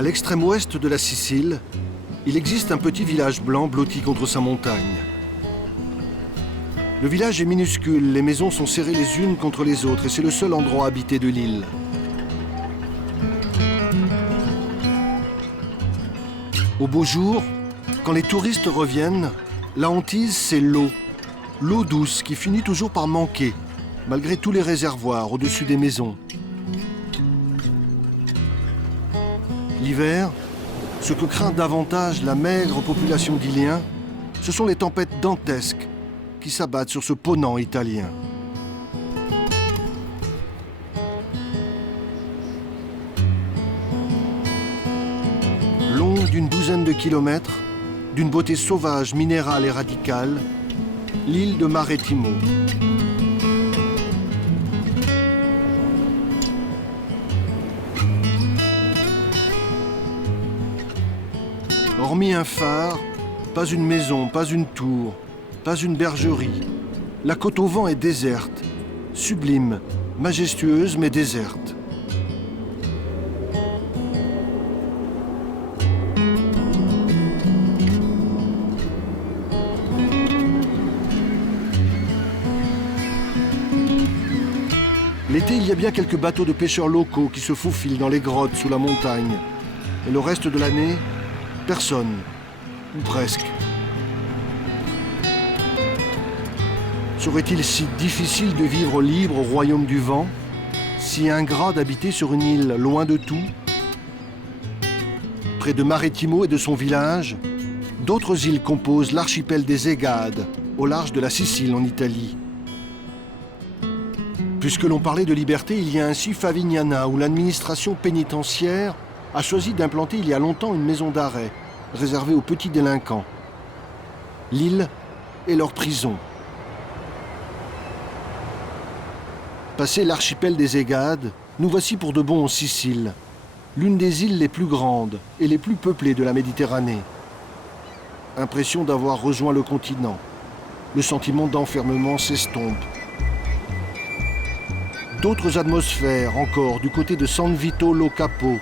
À l'extrême ouest de la Sicile, il existe un petit village blanc blotti contre sa montagne. Le village est minuscule, les maisons sont serrées les unes contre les autres et c'est le seul endroit habité de l'île. Au beau jour, quand les touristes reviennent, la hantise, c'est l'eau. L'eau douce qui finit toujours par manquer, malgré tous les réservoirs au-dessus des maisons. L'hiver, ce que craint davantage la maigre population d'Iliens, ce sont les tempêtes dantesques qui s'abattent sur ce ponant italien. Long d'une douzaine de kilomètres, d'une beauté sauvage, minérale et radicale, l'île de Marettimo. Hormis un phare, pas une maison, pas une tour, pas une bergerie. La côte au vent est déserte, sublime, majestueuse mais déserte. L'été, il y a bien quelques bateaux de pêcheurs locaux qui se faufilent dans les grottes sous la montagne. Et le reste de l'année, personne, ou presque. Serait-il si difficile de vivre libre au royaume du vent, si ingrat d'habiter sur une île loin de tout? Près de Marettimo et de son village, d'autres îles composent l'archipel des Égades, au large de la Sicile en Italie. Puisque l'on parlait de liberté, il y a ainsi Favignana, où l'administration pénitentiaire a choisi d'implanter il y a longtemps une maison d'arrêt, réservée aux petits délinquants. L'île est leur prison. Passé l'archipel des Égades, nous voici pour de bon en Sicile, l'une des îles les plus grandes et les plus peuplées de la Méditerranée. Impression d'avoir rejoint le continent. Le sentiment d'enfermement s'estompe. D'autres atmosphères encore du côté de San Vito Lo Capo,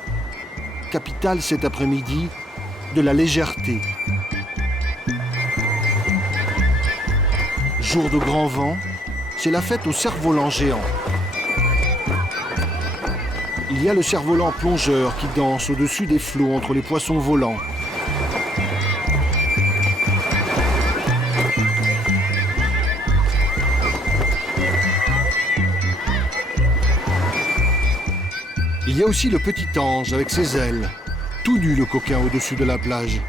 capitale cet après-midi de la légèreté. Jour de grand vent, c'est la fête au cerf-volant géant. Il y a le cerf-volant plongeur qui danse au-dessus des flots entre les poissons volants. Il y a aussi le petit ange avec ses ailes, tout nu le coquin au-dessus de la plage.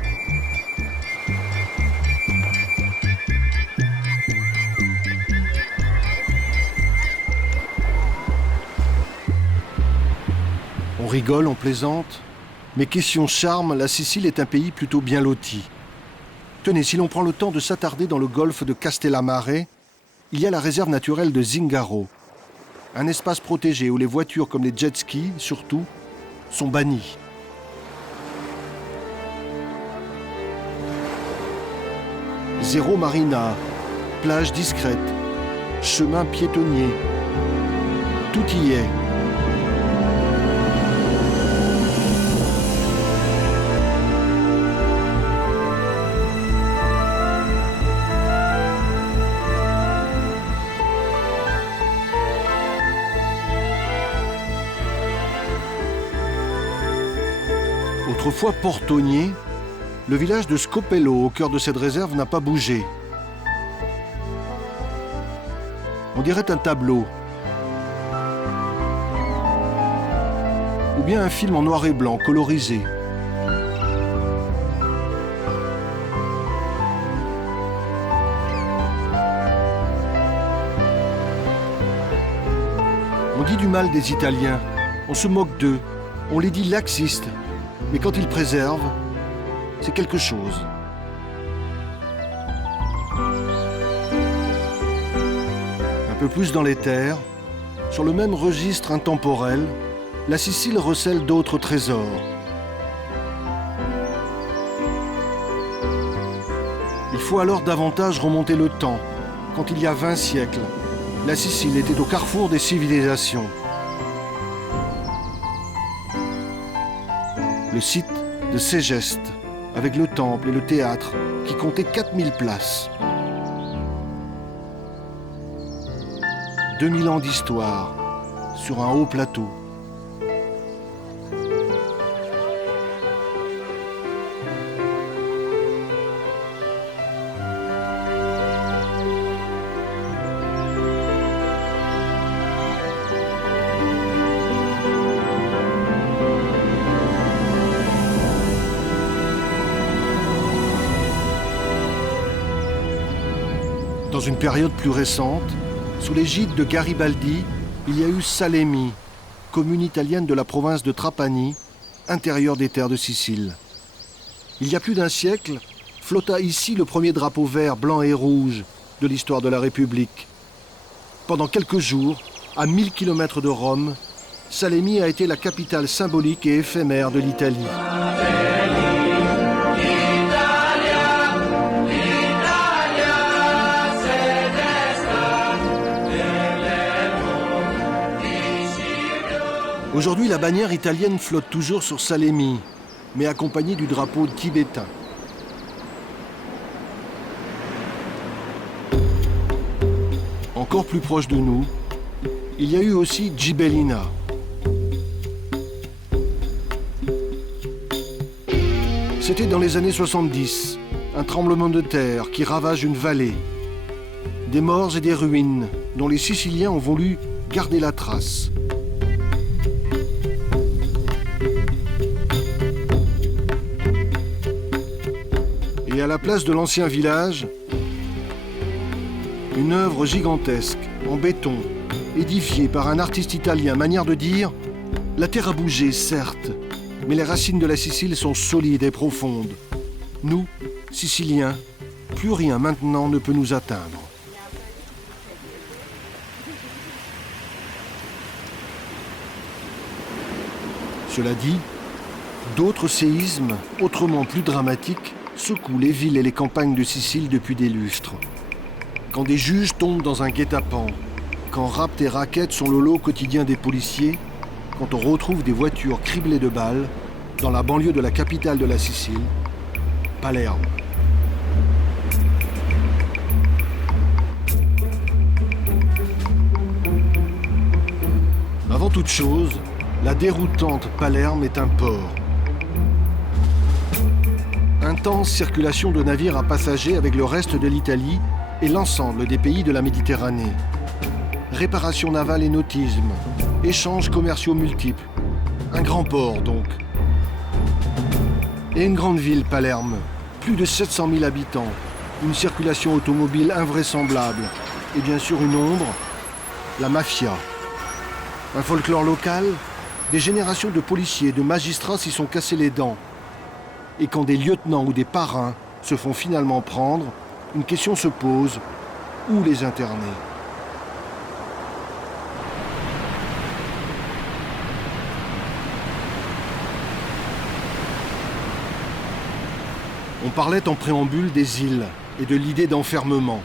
On rigole, on plaisante, mais question charme, la Sicile est un pays plutôt bien loti. Tenez, si l'on prend le temps de s'attarder dans le golfe de Castellammare, il y a la réserve naturelle de Zingaro. Un espace protégé où les voitures comme les jet skis, surtout, sont bannies. Zéro marina, plage discrète, chemin piétonnier, tout y est. Autrefois portonnier, le village de Scopello, au cœur de cette réserve, n'a pas bougé. On dirait un tableau. Ou bien un film en noir et blanc, colorisé. On dit du mal des Italiens, on se moque d'eux, on les dit laxistes. Mais quand ils préservent, c'est quelque chose. Un peu plus dans les terres, sur le même registre intemporel, la Sicile recèle d'autres trésors. Il faut alors davantage remonter le temps. Quand il y a 20 siècles, la Sicile était au carrefour des civilisations. le site de Ségeste, avec le temple et le théâtre, qui comptait 4000 places. 2000 ans d'histoire, sur un haut plateau. Dans une période plus récente, sous l'égide de Garibaldi, il y a eu Salemi, commune italienne de la province de Trapani, intérieure des terres de Sicile. Il y a plus d'un siècle, flotta ici le premier drapeau vert, blanc et rouge de l'histoire de la République. Pendant quelques jours, à 1000 km de Rome, Salemi a été la capitale symbolique et éphémère de l'Italie. Aujourd'hui, la bannière italienne flotte toujours sur Salemi, mais accompagnée du drapeau tibétain. Encore plus proche de nous, il y a eu aussi Gibellina. C'était dans les années 70, un tremblement de terre qui ravage une vallée. Des morts et des ruines dont les Siciliens ont voulu garder la trace. Et à la place de l'ancien village, une œuvre gigantesque, en béton, édifiée par un artiste italien, manière de dire « La terre a bougé, certes, mais les racines de la Sicile sont solides et profondes. Nous, Siciliens, plus rien maintenant ne peut nous atteindre. » Cela dit, d'autres séismes, autrement plus dramatiques, secouent les villes et les campagnes de Sicile depuis des lustres. Quand des juges tombent dans un guet-apens, quand rapts et rackets sont le lot quotidien des policiers, quand on retrouve des voitures criblées de balles dans la banlieue de la capitale de la Sicile, Palerme. Avant toute chose, la déroutante Palerme est un port. Intense circulation de navires à passagers avec le reste de l'Italie et l'ensemble des pays de la Méditerranée. Réparation navale et nautisme, échanges commerciaux multiples. Un grand port donc. Et une grande ville, Palerme. Plus de 700 000 habitants. Une circulation automobile invraisemblable. Et bien sûr une ombre, la mafia. Un folklore local, des générations de policiers et de magistrats s'y sont cassés les dents. Et quand des lieutenants ou des parrains se font finalement prendre, une question se pose, où les interner ? On parlait en préambule des îles et de l'idée d'enfermement.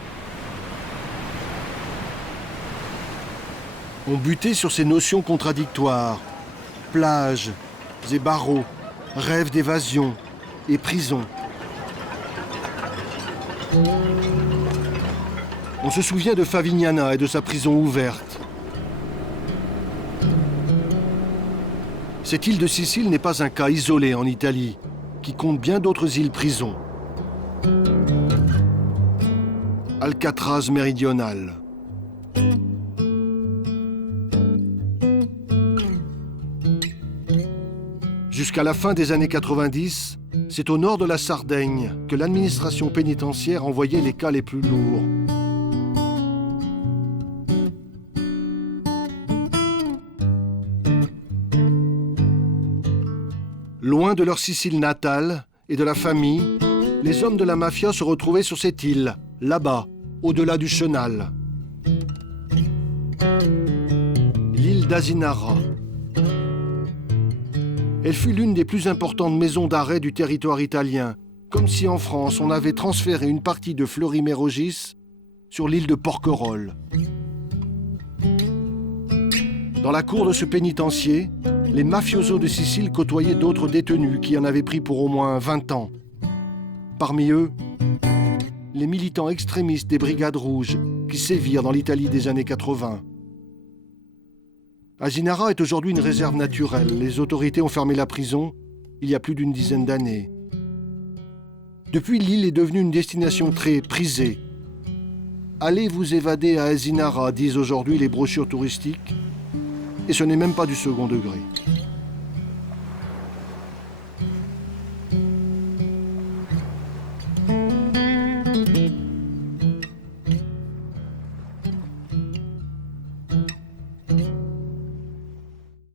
On butait sur ces notions contradictoires, plages et barreaux, rêves d'évasion et prison. On se souvient de Favignana et de sa prison ouverte. Cette île de Sicile n'est pas un cas isolé en Italie, qui compte bien d'autres îles-prisons. Alcatraz méridional. Jusqu'à la fin des années 90, c'est au nord de la Sardaigne que l'administration pénitentiaire envoyait les cas les plus lourds. Loin de leur Sicile natale et de la famille, les hommes de la mafia se retrouvaient sur cette île, là-bas, au-delà du chenal. L'île d'Asinara. Elle fut l'une des plus importantes maisons d'arrêt du territoire italien, comme si en France on avait transféré une partie de Fleury-Mérogis sur l'île de Porquerolles. Dans la cour de ce pénitencier, les mafiosos de Sicile côtoyaient d'autres détenus qui en avaient pris pour au moins 20 ans. Parmi eux, les militants extrémistes des Brigades Rouges qui sévirent dans l'Italie des années 80. Asinara est aujourd'hui une réserve naturelle. Les autorités ont fermé la prison il y a plus d'une dizaine d'années. Depuis, l'île est devenue une destination très prisée. Allez vous évader à Asinara, disent aujourd'hui les brochures touristiques, et ce n'est même pas du second degré.